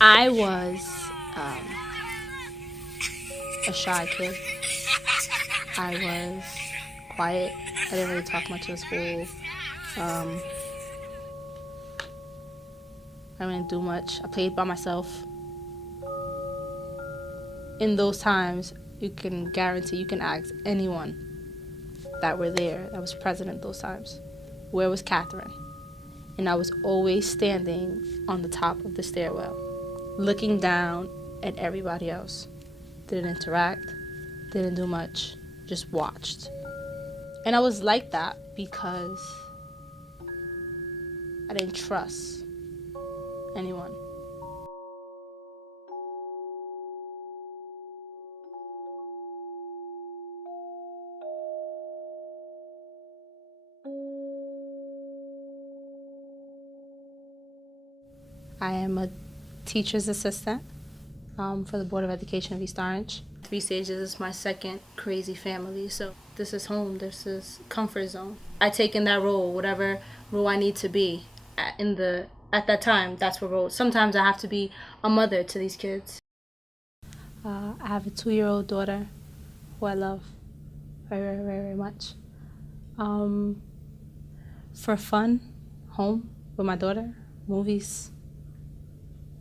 I was um, a shy kid. I was quiet. I didn't really talk much in school. Um, I didn't do much. I played by myself. In those times, you can guarantee, you can ask anyone that were there, that was present at those times, where was Catherine? And I was always standing on the top of the stairwell, looking down at everybody else. Didn't interact, didn't do much, just watched. And I was like that because I didn't trust anyone. I am a teacher's assistant for the Board of Education of East Orange. Three Stages is my second crazy family, so this is home, this is comfort zone. I take in that role, whatever role I need to be at that time. That's what role. Sometimes I have to be a mother to these kids. I have a 2-year-old daughter who I love very, very, very much. Um, for fun, home with my daughter, movies,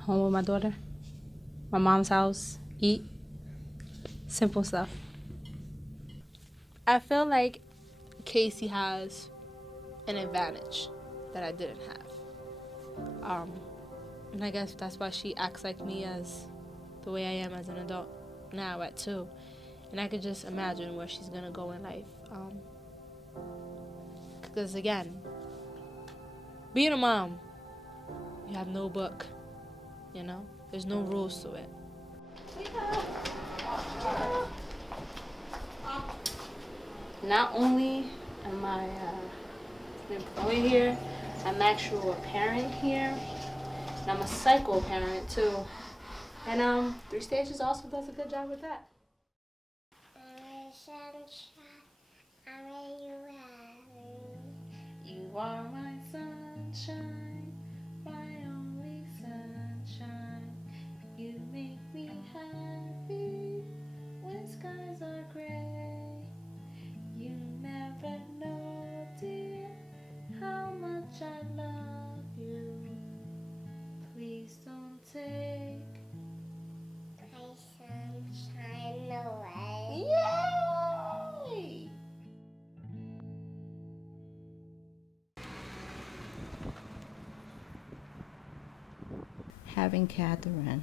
home with my daughter, my mom's house, eat, simple stuff. I feel like Casey has an advantage that I didn't have. And I guess that's why she acts like me as the way I am as an adult now at 2. And I could just imagine where she's gonna go in life. Because again, being a mom, you have no book, There's no rules to it. Not only am I an employee here, I'm actually a parent here, and I'm a psycho parent too. And Three Stages also does a good job with that. Sunshine, I made you happy. You are my sunshine, my only sunshine. You make me happy when skies are gray. You never know, dear, how much I love you. Please don't take my sunshine away. Yay! Having Catherine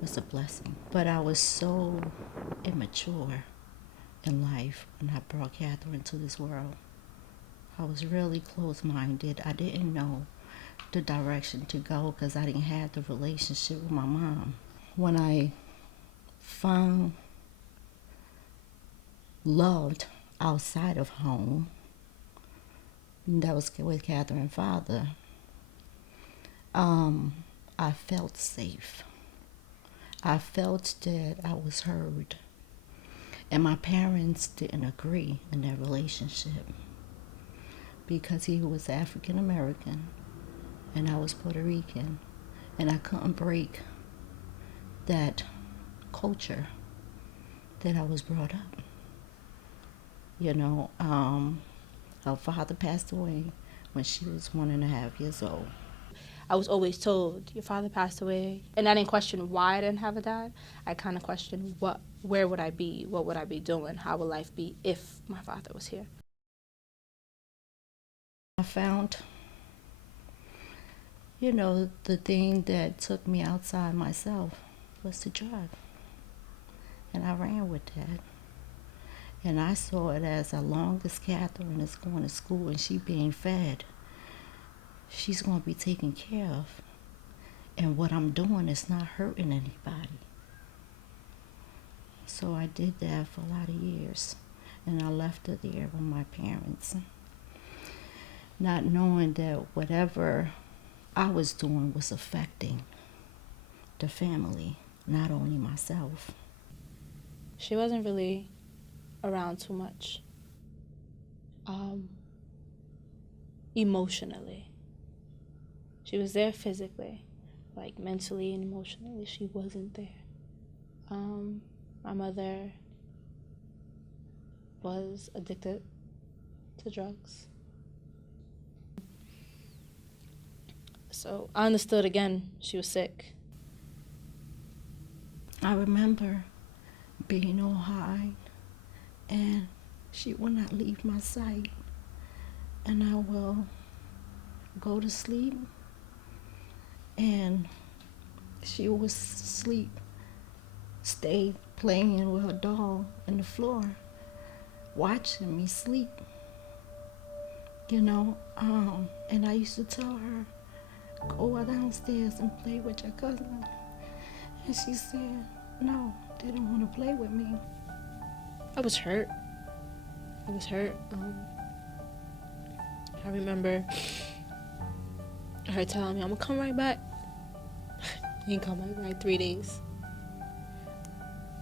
was a blessing, but I was so immature in life when I brought Catherine to this world. I was really closed-minded. I didn't know the direction to go because I didn't have the relationship with my mom. When I found loved outside of home, that was with Catherine's father, I felt safe. I felt that I was heard. And my parents didn't agree in their relationship because he was African American and I was Puerto Rican, and I couldn't break that culture that I was brought up. Her father passed away when she was 1.5 years old. I was always told, your father passed away. And I didn't question why I didn't have a dad. I kind of questioned where would I be? What would I be doing? How would life be if my father was here? I found, the thing that took me outside myself was to drive. And I ran with that. And I saw it as long as Catherine is going to school and she being fed, she's going to be taken care of. And what I'm doing is not hurting anybody. So I did that for a lot of years. And I left her there with my parents, not knowing that whatever I was doing was affecting the family, not only myself. She wasn't really around too much emotionally. She was there physically, like mentally and emotionally. She wasn't there. My mother was addicted to drugs. So I understood again, she was sick. I remember being on high, and she would not leave my sight. And I will go to sleep, and she would sleep, stay playing with her doll on the floor, watching me sleep. And I used to tell her, go downstairs and play with your cousin. And she said, no, they don't want to play with me. I was hurt. I remember her telling me, I'm gonna come right back. He didn't come back in like 3 days.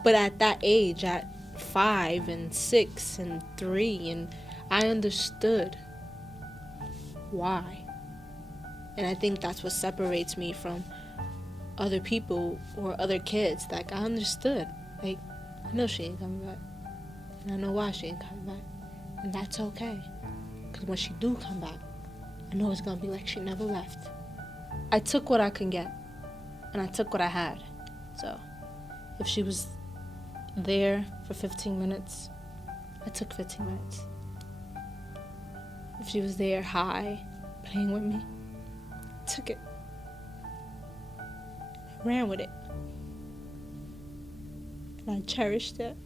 But at that age, at 5 and 6 and 3, and I understood why. And I think that's what separates me from other people or other kids. Like, I understood. Like, I know she ain't coming back. And I know why she ain't coming back. And that's okay. Because when she do come back, I know it's going to be like she never left. I took what I can get. And I took what I had. So, if she was there for 15 minutes, I took 15 minutes. If she was there high, playing with me, I took it. I ran with it. And I cherished it.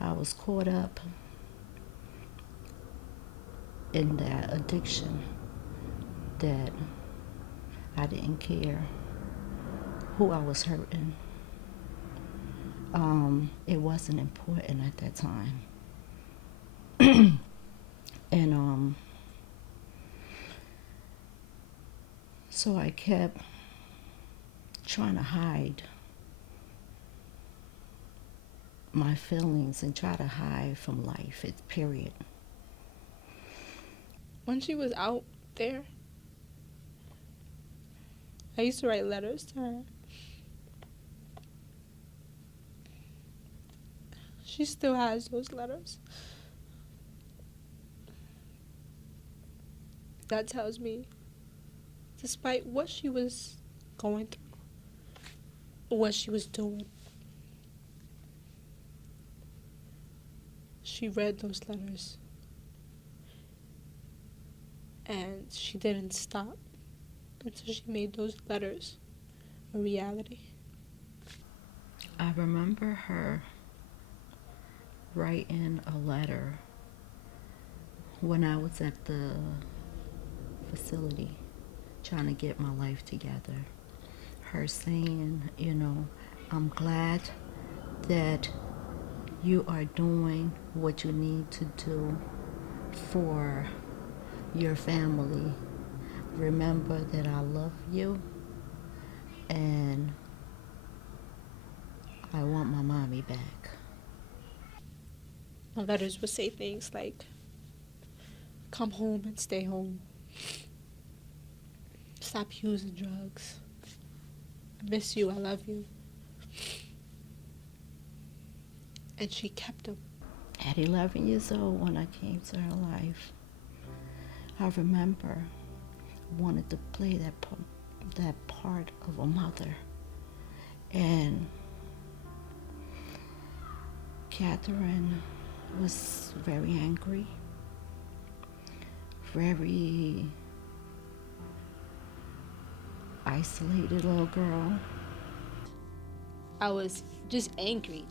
I was caught up in that addiction that I didn't care who I was hurting. It wasn't important at that time. And so I kept trying to hide my feelings and try to hide from life, period. When she was out there, I used to write letters to her. She still has those letters. That tells me, despite what she was going through, what she was doing, she read those letters. And she didn't stop until she made those letters a reality. I remember her writing a letter when I was at the facility trying to get my life together. Her saying, I'm glad that you are doing what you need to do for your family. Remember that I love you and I want my mommy back. My letters would say things like, come home and stay home. Stop using drugs. I miss you, I love you. And she kept them. At 11 years old, when I came to her life, I remember wanted to play that part of a mother. And Catherine was very angry, very isolated little girl. I was just angry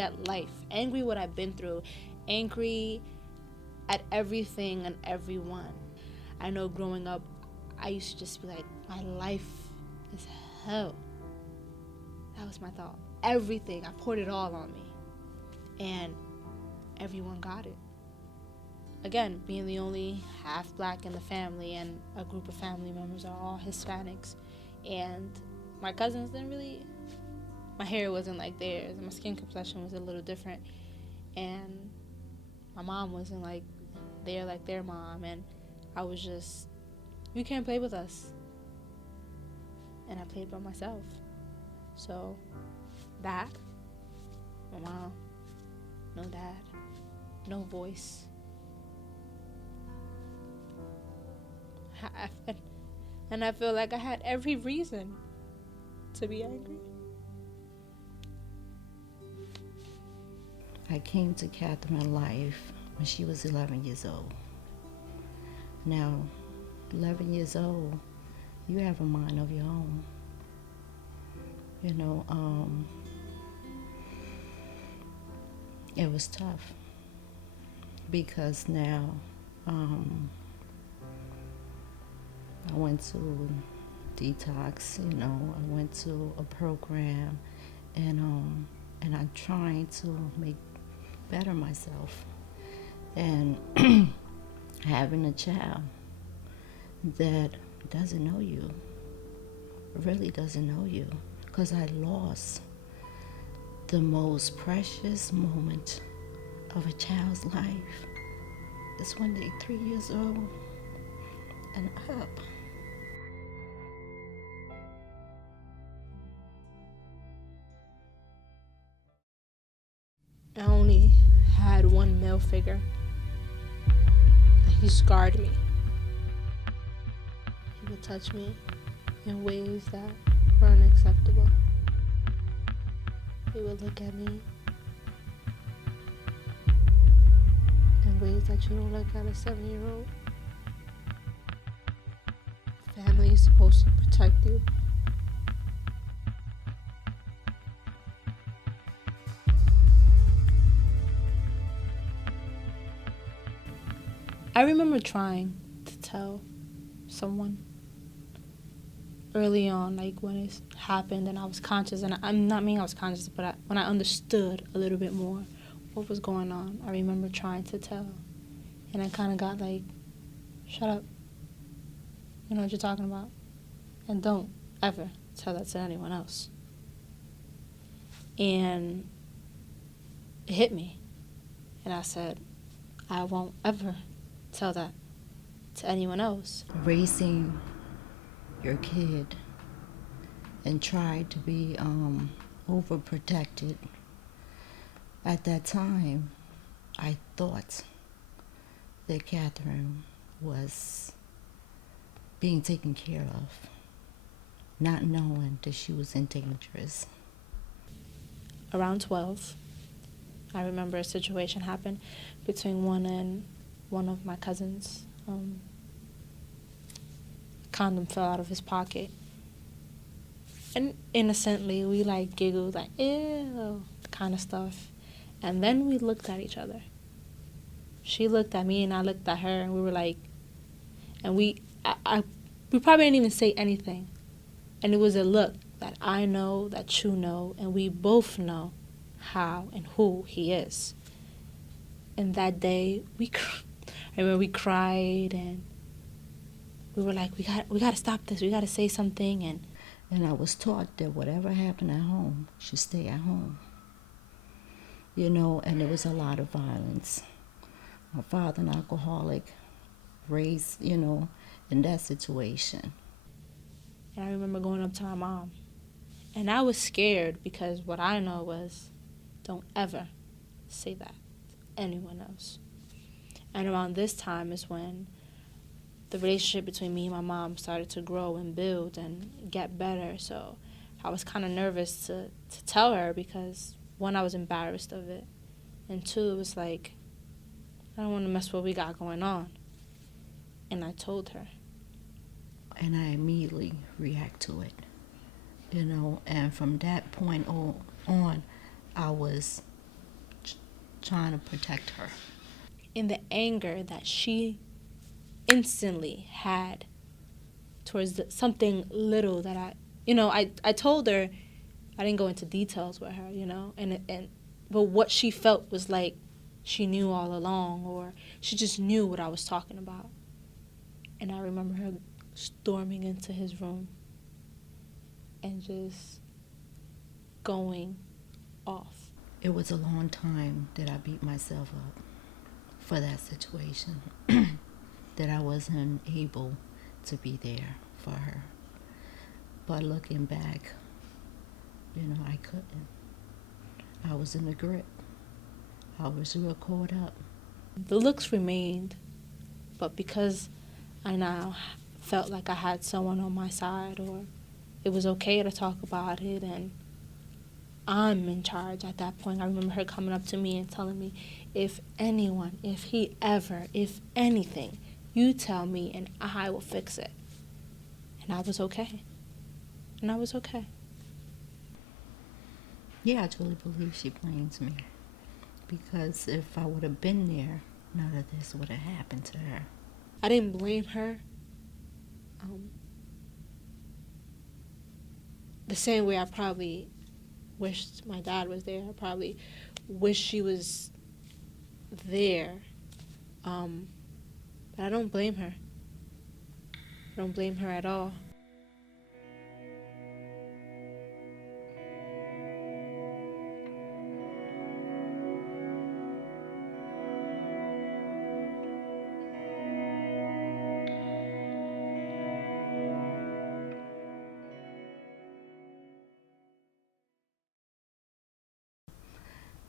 at life, angry what I've been through, angry at everything and everyone. I know growing up, I used to just be like, my life is hell. That was my thought. Everything, I poured it all on me. And everyone got it. Again, being the only half black in the family, and a group of family members are all Hispanics. And my cousins didn't really, my hair wasn't like theirs, and my skin complexion was a little different. And My mom wasn't like there like their mom, and I was just, you can't play with us. And I played by myself. So that, my mom, no dad, no voice. And I feel like I had every reason to be angry. I came to Catherine's life when she was 11 years old. Now, 11 years old, you have a mind of your own. You know, it was tough because now I went to detox, you know, I went to a program, and I'm trying to make better myself. And having a child that doesn't know you, really doesn't know you, because I lost the most precious moment of a child's life. It's when they're 3 years old and up. I only had one male figure, and he scarred me. He would touch me in ways that were unacceptable. He would look at me in ways that you don't look at a 7-year-old. Family is supposed to protect you. I remember trying to tell someone early on, like when it happened and I was conscious, and I'm not meaning I was conscious, but when I understood a little bit more what was going on, I remember trying to tell. And I kind of got like, shut up. You know what you're talking about. And don't ever tell that to anyone else. And it hit me. And I said, I won't ever tell that to anyone else. Raising your kid and try to be overprotected. At that time, I thought that Catherine was being taken care of, not knowing that she was in danger. Around 12, I remember a situation happened between one of my cousins. Condom fell out of his pocket. And innocently, we like giggled, like, ew, kind of stuff. And then we looked at each other. She looked at me and I looked at her, and we were like, and we probably didn't even say anything. And it was a look that I know, that you know, and we both know how and who he is. And that day, I remember we cried, and we were like, we got to stop this. We got to say something. And I was taught that whatever happened at home should stay at home. You know, and there was a lot of violence. My father, an alcoholic, raised, you know, in that situation. And I remember going up to my mom. And I was scared because what I know was, don't ever say that to anyone else. And around this time is when the relationship between me and my mom started to grow and build and get better. So I was kind of nervous to tell her because, one, I was embarrassed of it. And two, it was like, I don't want to mess with what we got going on. And I told her. And I immediately react to it, you know, and from that point on I was trying to protect her. In the anger that she instantly had towards something little that I told her, I didn't go into details with her, you know, but what she felt was like she knew all along, or she just knew what I was talking about. And I remember her storming into his room and just going off. It was a long time that I beat myself up. for that situation that I wasn't able to be there for her. But looking back, I couldn't. I was in the grip. I was real caught up. The looks remained, but because I now felt like I had someone on my side, or it was okay to talk about it, and I'm in charge at that point. I remember her coming up to me and telling me, if anyone, if he ever, if anything, you tell me and I will fix it. And I was okay. Yeah, I truly believe she blames me. Because if I would have been there, none of this would have happened to her. I didn't blame her. The same way I probably wished my dad was there. I probably wish she was there. But I don't blame her. I don't blame her at all.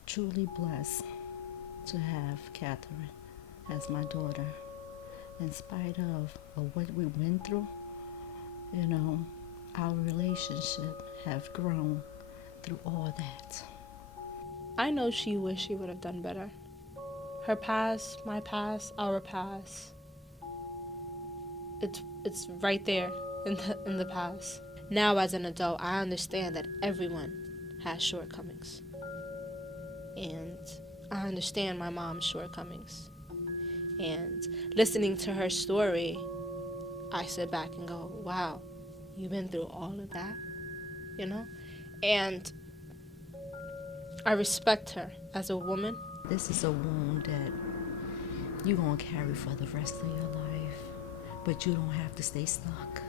Truly blessed to have Catherine as my daughter. In spite of what we went through, our relationship have grown through all that. I know she wished she would have done better. Her past, my past, our past. It's right there in the past. Now as an adult, I understand that everyone has shortcomings. And I understand my mom's shortcomings. And listening to her story, I sit back and go, wow, you've been through all of that, And I respect her as a woman. This is a wound that you're going to carry for the rest of your life, but you don't have to stay stuck.